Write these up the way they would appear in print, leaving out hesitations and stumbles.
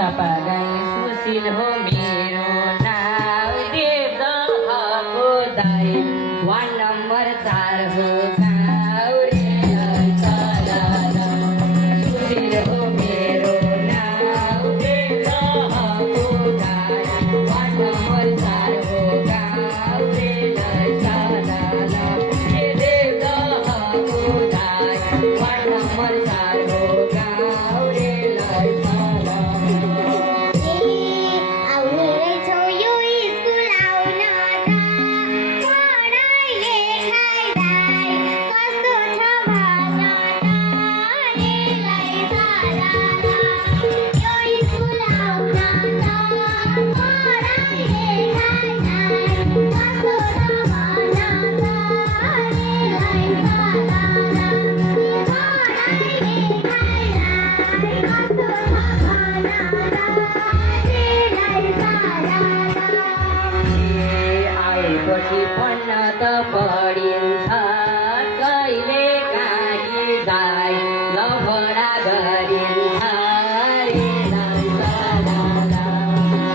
सपागाई सुशील हो मेरो नाम देवदहको दाई वार्ड नम्बर 4 हो गाउँ रे चरा सुशील हो मेरो नाम देवदहको दाई वार्ड नम्बर 4 हो गाउँ रे चरा देवदहको दाई वार्ड नम्बर 4 हो गाउँ रे पछि पढ्न त पढिन्छ कहिले काहीँ गाई लफडा गरिन्छ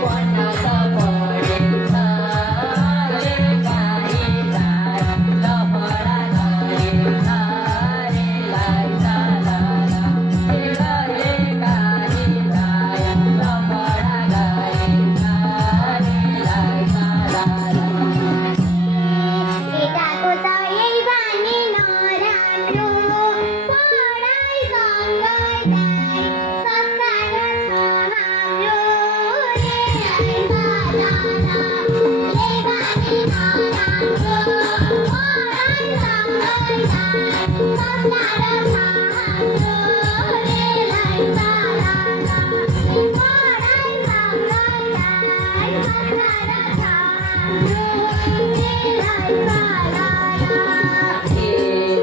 पढ्न त पढिन्छ कहिले काहीँ गाई लफडा गरिन्छ कहिले काहीँ गाई लफडा गरिन्छ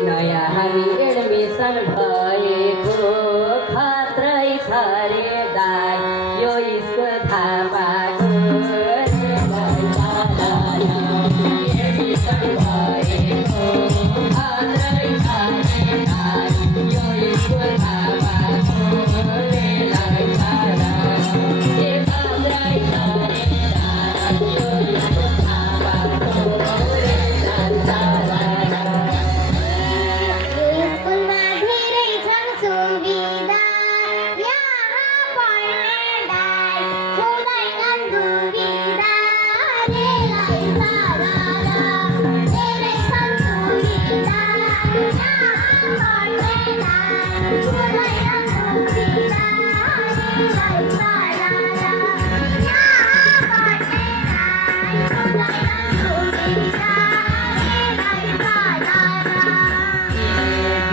नयाँ हामी एडमिसन भएको खत्रै छ रे दाइ यो स्कुल थाहा पाएको एडमिसन भएको खत्रै छ रे दाइ यो स्कुल थाहा पाएको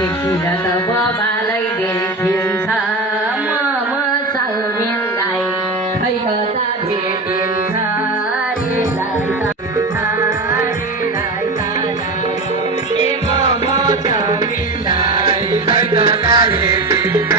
देखिन त बाबालाई देखिन्छ मोमो चाउमिनलाई खै कता भेटिन्छ मोमो चाउमिनलाई खै कता भेटिन्छ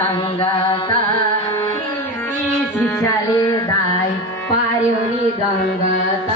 सङ्गत कृषि शिक्षाले दाइ पार्यो नि जङ्गत